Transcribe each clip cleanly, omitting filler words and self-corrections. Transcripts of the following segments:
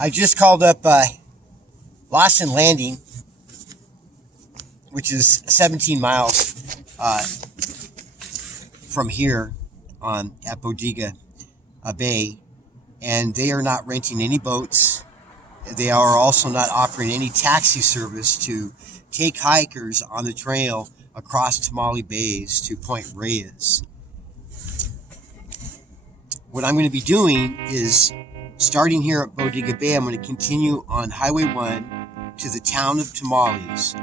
I just called up Lawson Landing, which is 17 miles from here at Bodega Bay, and they are not renting any boats. They are also not offering any taxi service to take hikers on the trail across Tamale Bays to Point Reyes. What I'm going to be doing is, starting here at Bodega Bay, I'm going to continue on Highway 1 to the town of Tamales.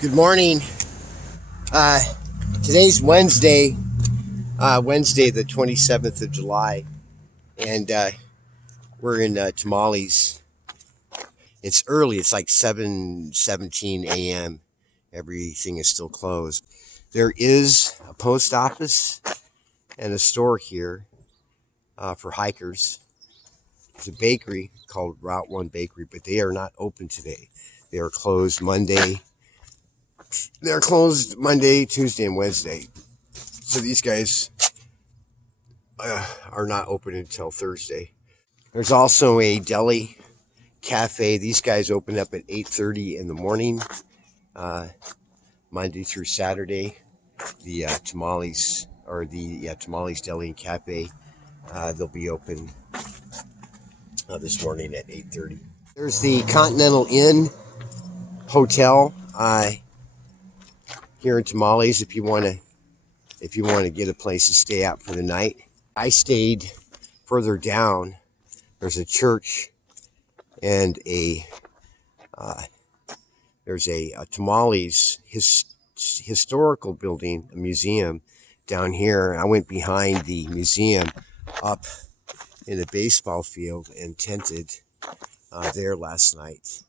Good morning. Today's Wednesday, the 27th of July, and we're in Tamales. It's early. It's like 7:17 a.m. Everything is still closed. There is a post office and a store here for hikers. There's a bakery called Route 1 Bakery, but they are not open today. They are closed Monday. They're closed Monday, Tuesday, and Wednesday. So these guys are not open until Thursday. There's also a deli cafe. These guys open up at 8:30 in the morning, Monday through Saturday. The Tamales Deli and Cafe, they'll be open this morning at 8:30. There's the Continental Inn Hotel here in Tamales. If you want to get a place to stay at for the night. I stayed further down. There's a church and there's a Tamales historical building, a museum down here. I went behind the museum up in the baseball field and tented there last night.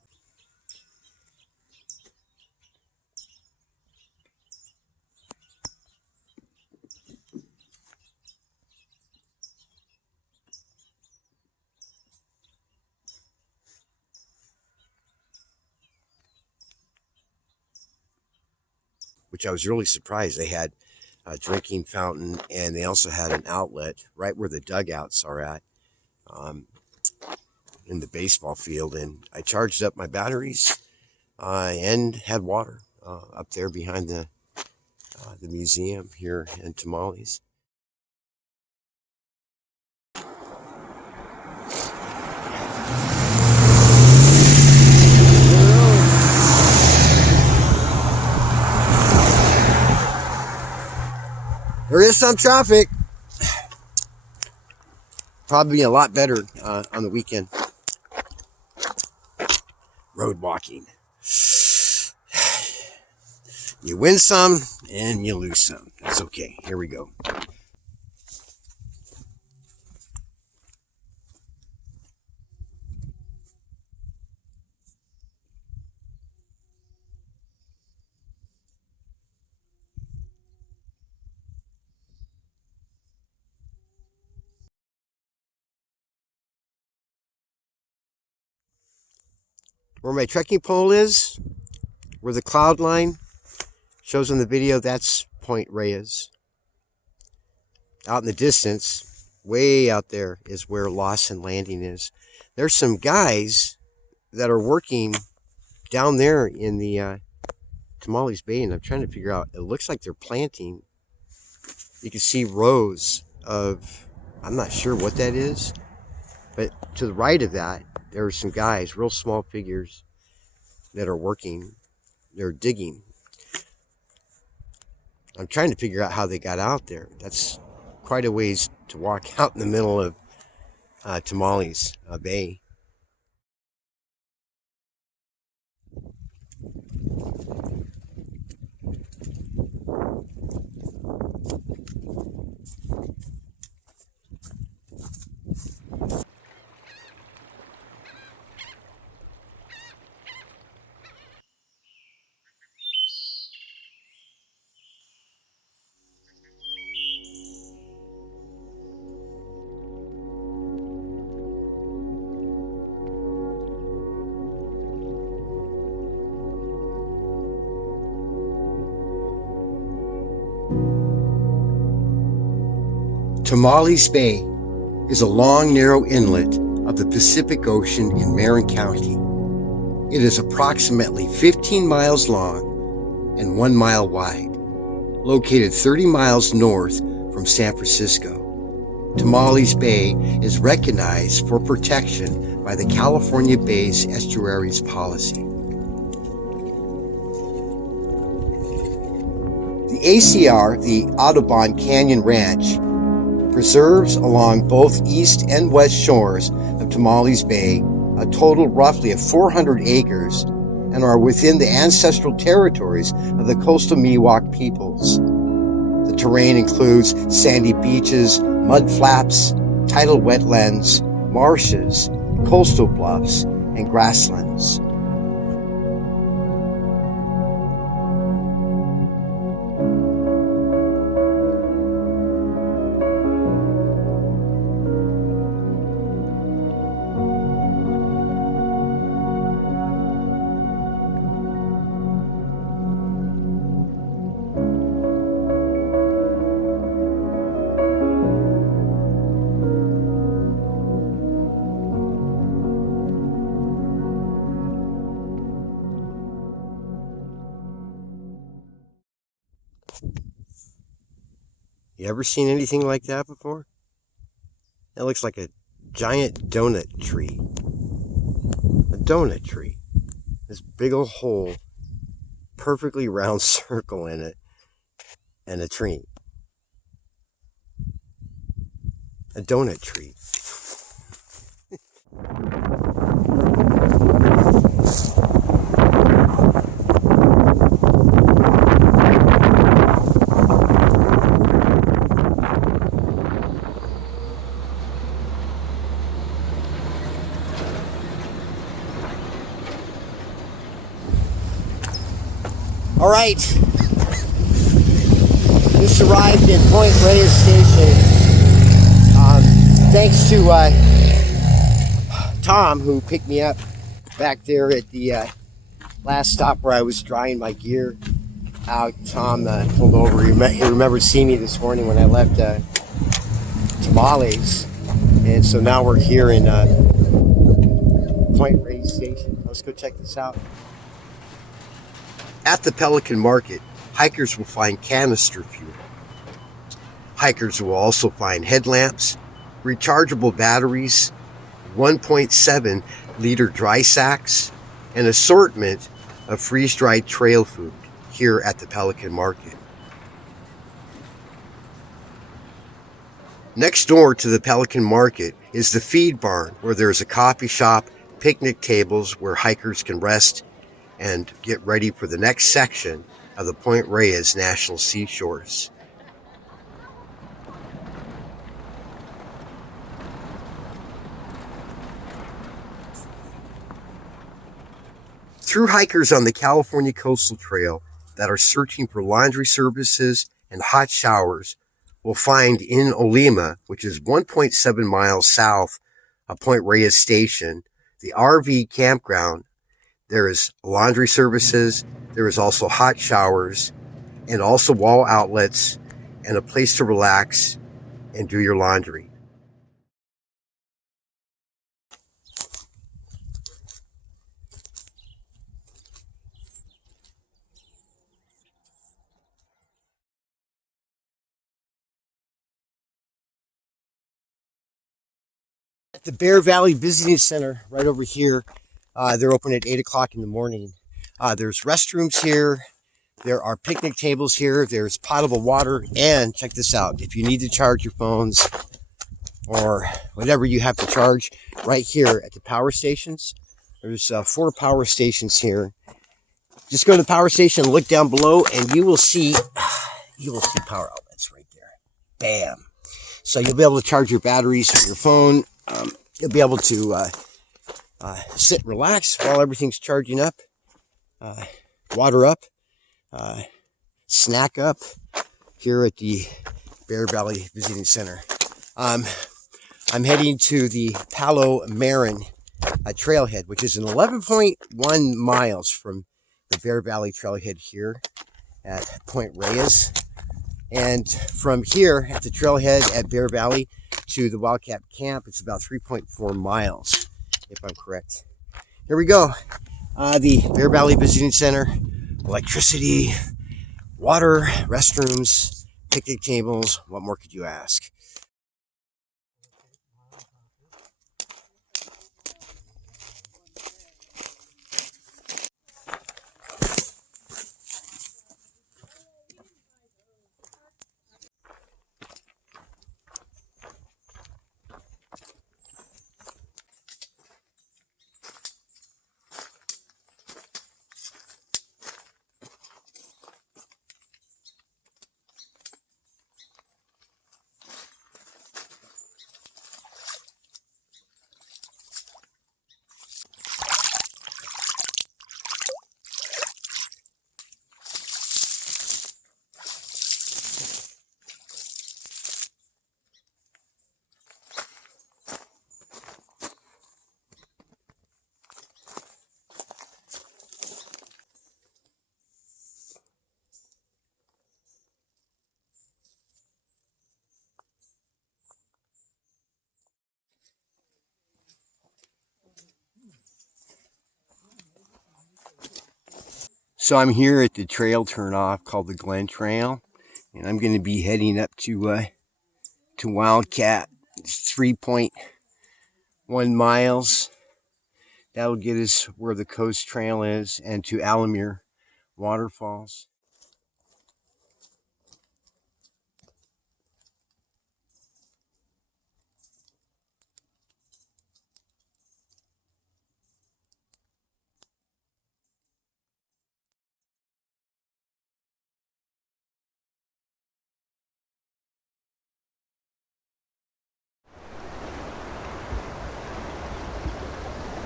Which I was really surprised. They had a drinking fountain, and they also had an outlet right where the dugouts are at in the baseball field. And I charged up my batteries and had water up there behind the museum here in Tamales. There is some traffic. Probably a lot better on the weekend. Road walking. You win some and you lose some. That's okay. Here we go. Where my trekking pole is, where the cloud line shows on the video, that's Point Reyes. Out in the distance, way out there, is where Lawson Landing is. There's some guys that are working down there in the Tamales Bay, and I'm trying to figure out, it looks like they're planting. You can see rows of, I'm not sure what that is, but to the right of that, there are some guys, real small figures, that are working. They're digging. I'm trying to figure out how they got out there. That's quite a ways to walk out in the middle of Tamales Bay. Tamales Bay is a long, narrow inlet of the Pacific Ocean in Marin County. It is approximately 15 miles long and 1 mile wide, located 30 miles north from San Francisco. Tamales Bay is recognized for protection by the California Bays Estuaries Policy. The ACR, the Audubon Canyon Ranch, preserves along both east and west shores of Tamales Bay a total roughly of 400 acres and are within the ancestral territories of the coastal Miwok peoples. The terrain includes sandy beaches, mud flaps, tidal wetlands, marshes, coastal bluffs, and grasslands. You ever seen anything like that before? That looks like a giant donut tree. A donut tree. This big old hole, perfectly round circle in it, and a tree. A donut tree. All right, just arrived at Point Reyes Station. Thanks to Tom, who picked me up back there at the last stop where I was drying my gear out. Tom pulled over. He remembered seeing me this morning when I left Tamales, and so now we're here in Point Reyes Station. Let's go check this out. At the Pelican Market, hikers will find canister fuel. Hikers will also find headlamps, rechargeable batteries, 1.7 liter dry sacks, an assortment of freeze-dried trail food here at the Pelican Market. Next door to the Pelican Market is the feed barn, where there's a coffee shop, picnic tables where hikers can rest and get ready for the next section of the Point Reyes National Seashores. Through hikers on the California Coastal Trail that are searching for laundry services and hot showers will find in Olema, which is 1.7 miles south of Point Reyes Station, the RV campground. There is laundry services, there is also hot showers, and also wall outlets, and a place to relax and do your laundry. the Bear Valley Visiting Center right over here. They're open at 8 o'clock in the morning. There's restrooms here. There are picnic tables here. There's potable water. And check this out. If you need to charge your phones or whatever you have to charge right here at the power stations, there's 4 power stations here. Just go to the power station, look down below, and you will see power outlets right there. Bam. So you'll be able to charge your batteries for your phone. You'll be able to sit, relax while everything's charging up, water up, snack up here at the Bear Valley Visiting Center. I'm heading to the Palo Marin trailhead, which is an 11.1 miles from the Bear Valley trailhead here at Point Reyes. And from here at the trailhead at Bear Valley to the Wildcat Camp, it's about 3.4 miles, if I'm correct. Here we go. The Bear Valley Visiting Center, electricity, water, restrooms, picnic tables. What more could you ask? So I'm here at the trail turnoff called the Glen Trail, and I'm going to be heading up to Wildcat. It's 3.1 miles. That'll get us where the Coast Trail is, and to Alamere Waterfalls.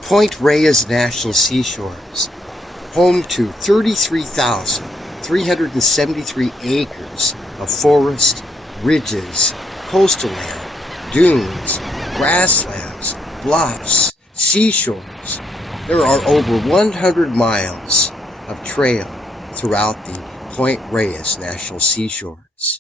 Point Reyes National Seashores, home to 33,373 acres of forest, ridges, coastal land, dunes, grasslands, bluffs, seashores. There are over 100 miles of trail throughout the Point Reyes National Seashores.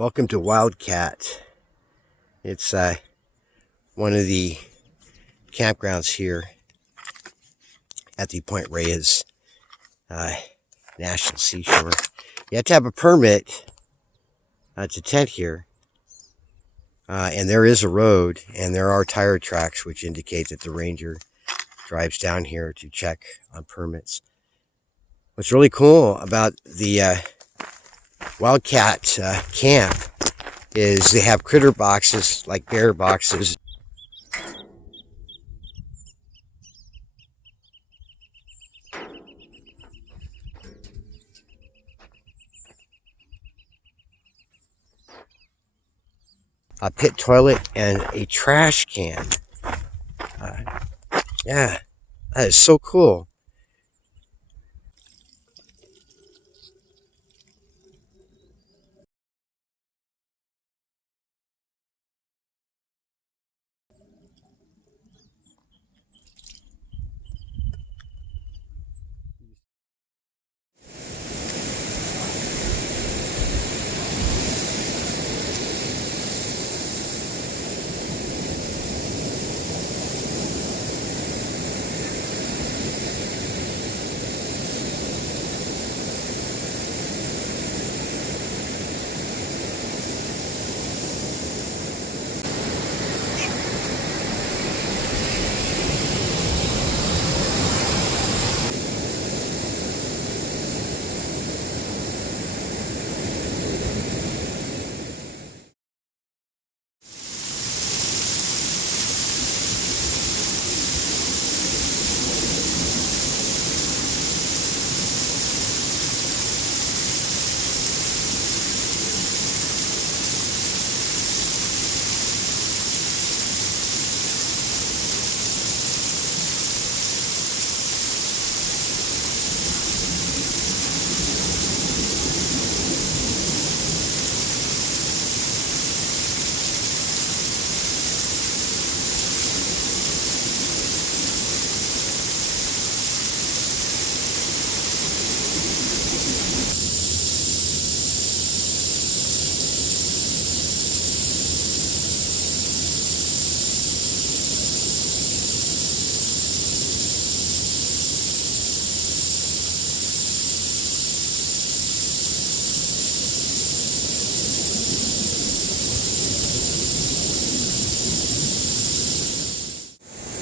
Welcome to Wildcat. It's one of the campgrounds here at the Point Reyes National Seashore. You have to have a permit to tent here. And there is a road, and there are tire tracks, which indicate that the ranger drives down here to check on permits. What's really cool about the Wildcat camp is they have critter boxes, like bear boxes. A pit toilet and a trash can. Yeah, that is so cool.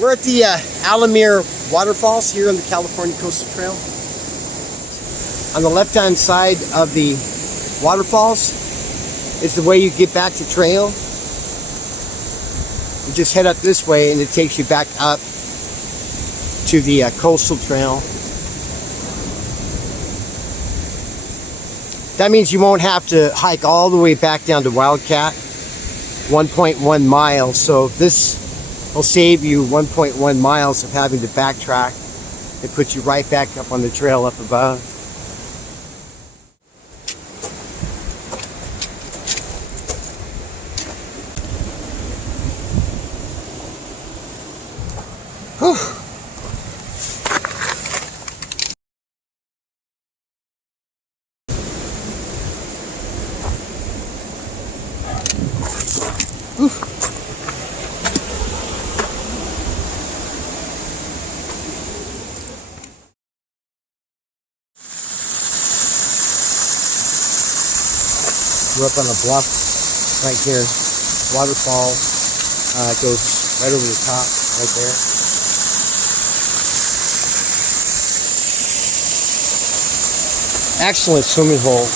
We're at the Alamere Waterfalls here on the California Coastal Trail. On the left-hand side of the waterfalls is the way you get back to trail. You just head up this way and it takes you back up to the coastal trail. That means you won't have to hike all the way back down to Wildcat, 1.1 miles. So this will save you 1.1 miles of having to backtrack. It puts you right back up on the trail up above. Whew. We're up on a bluff right here. Waterfall goes right over the top, right there. Excellent swimming hole.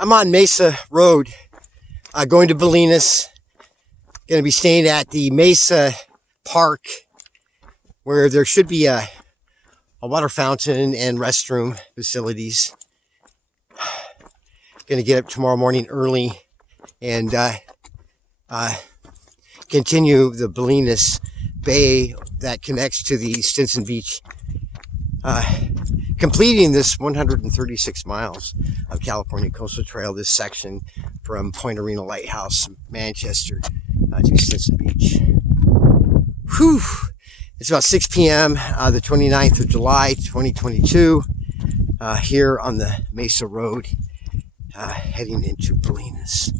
I'm on Mesa Road, going to Bolinas. Going to be staying at the Mesa Park, where there should be a water fountain and restroom facilities. Going to get up tomorrow morning early and continue the Bolinas Bay that connects to the Stinson Beach, completing this 136 miles of California Coastal Trail, this section from Point Arena Lighthouse, Manchester, to Stinson Beach. Whew! It's about 6 p.m., the 29th of July, 2022, here on the Mesa Road, heading into Bolinas.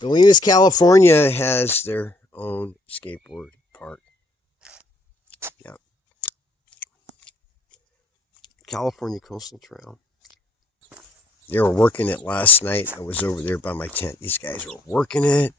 Bolinas, California has their own skateboard park. Yeah. California Coastal Trail. They were working it last night. I was over there by my tent. These guys were working it.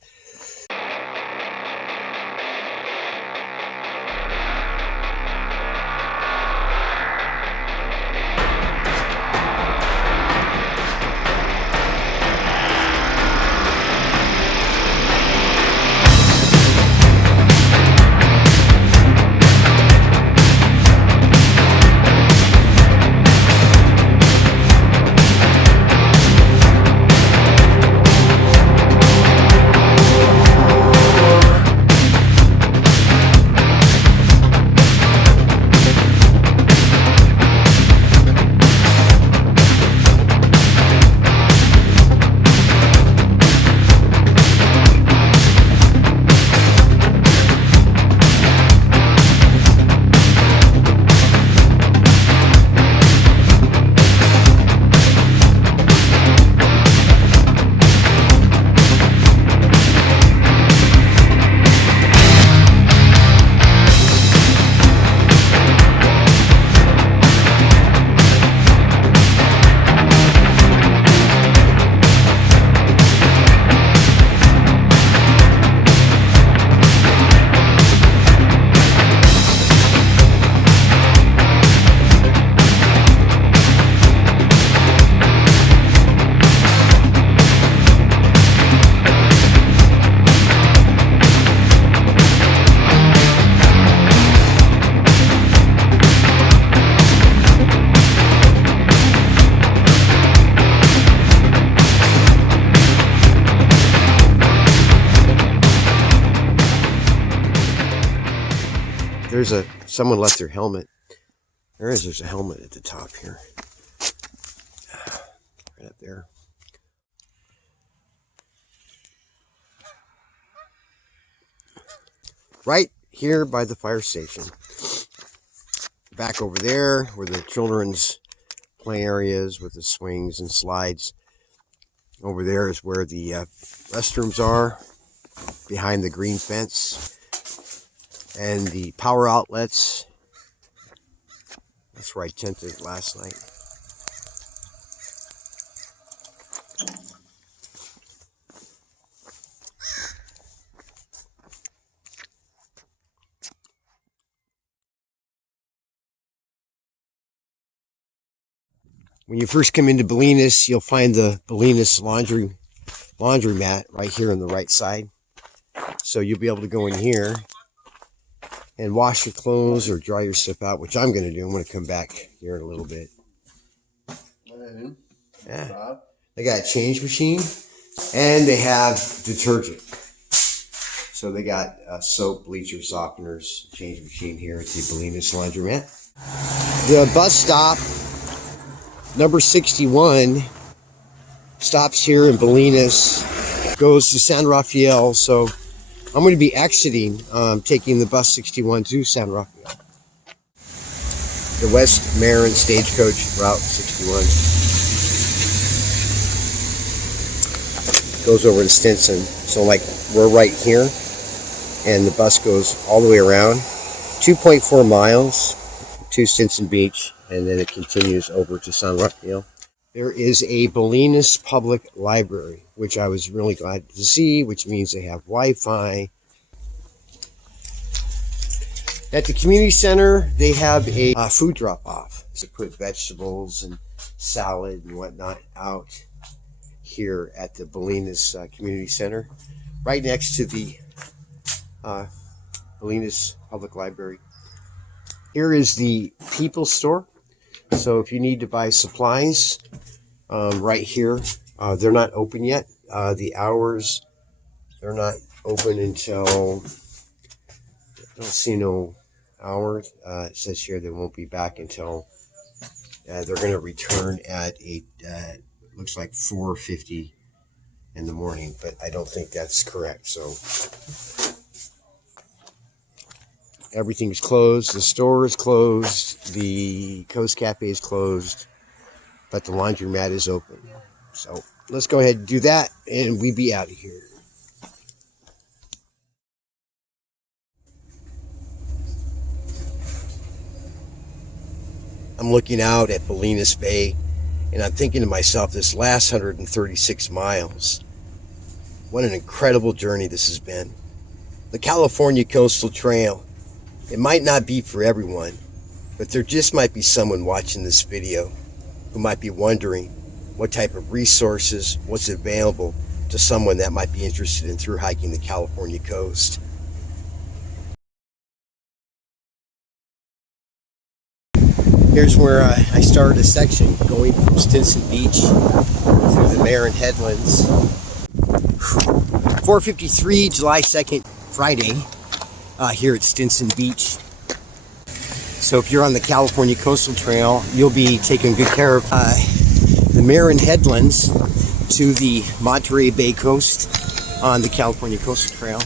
Someone left their helmet. There's a helmet at the top here. Right up there. Right here by the fire station. Back over there where the children's play areas with the swings and slides. Over there is where the restrooms are, behind the green fence. And the power outlets. That's where I tented last night. When you first come into Bolinas, you'll find the Bolinas laundromat right here on the right side. So you'll be able to go in here and wash your clothes or dry your stuff out, which I'm going to do. I'm going to come back here in a little bit. Yeah. They got a change machine and they have detergent. So they got soap, bleacher, softeners, change machine here at the Bolinas laundromat. The bus stop, number 61, stops here in Bolinas, goes to San Rafael. So I'm going to be exiting, taking the bus 61 to San Rafael. The West Marin Stagecoach Route 61 goes over to Stinson. So like we're right here, and the bus goes all the way around, 2.4 miles to Stinson Beach, and then it continues over to San Rafael. There is a Bolinas Public Library, which I was really glad to see, which means they have Wi-Fi. At the community center, they have a food drop-off. So put vegetables and salad and whatnot out here at the Bolinas Community Center, right next to the Bolinas Public Library. Here is the People Store. So if you need to buy supplies, right here, they're not open yet. The hours, they're not open until, I don't see no hours. It says here they won't be back until they're going to return at looks like 4:50 in the morning, but I don't think that's correct. So everything's closed. The store is closed. The Coast Cafe is closed, but the laundromat is open. So let's go ahead and do that, and we be out of here. I'm looking out at Bolinas Bay, and I'm thinking to myself, this last 136 miles, what an incredible journey this has been. The California Coastal Trail, it might not be for everyone, but there just might be someone watching this video who might be wondering what type of resources, what's available to someone that might be interested in through hiking the California coast. Here's where I started a section going from Stinson Beach through the Marin Headlands. 4:53, July 2nd, Friday, here at Stinson Beach. So if you're on the California Coastal Trail, you'll be taking good care of the Marin Headlands to the Monterey Bay coast on the California Coastal Trail.